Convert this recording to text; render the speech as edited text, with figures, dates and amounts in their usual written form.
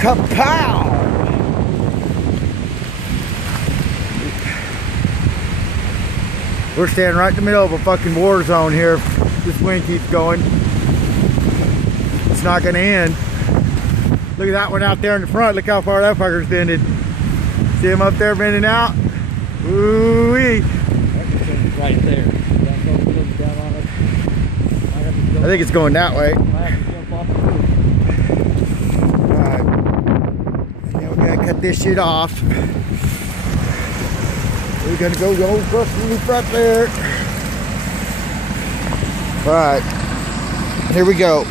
Kapow! We're standing right in the middle of a fucking war zone here. This wind keeps going. It's not gonna end. Look at that one out there in the front. Look how far that fucker's bended. See him up there bending out? Ooh-wee. Right there. I think it's going that way. Alright. Now we gotta cut this shit off. We're gonna go across the front there. Alright. Here we go.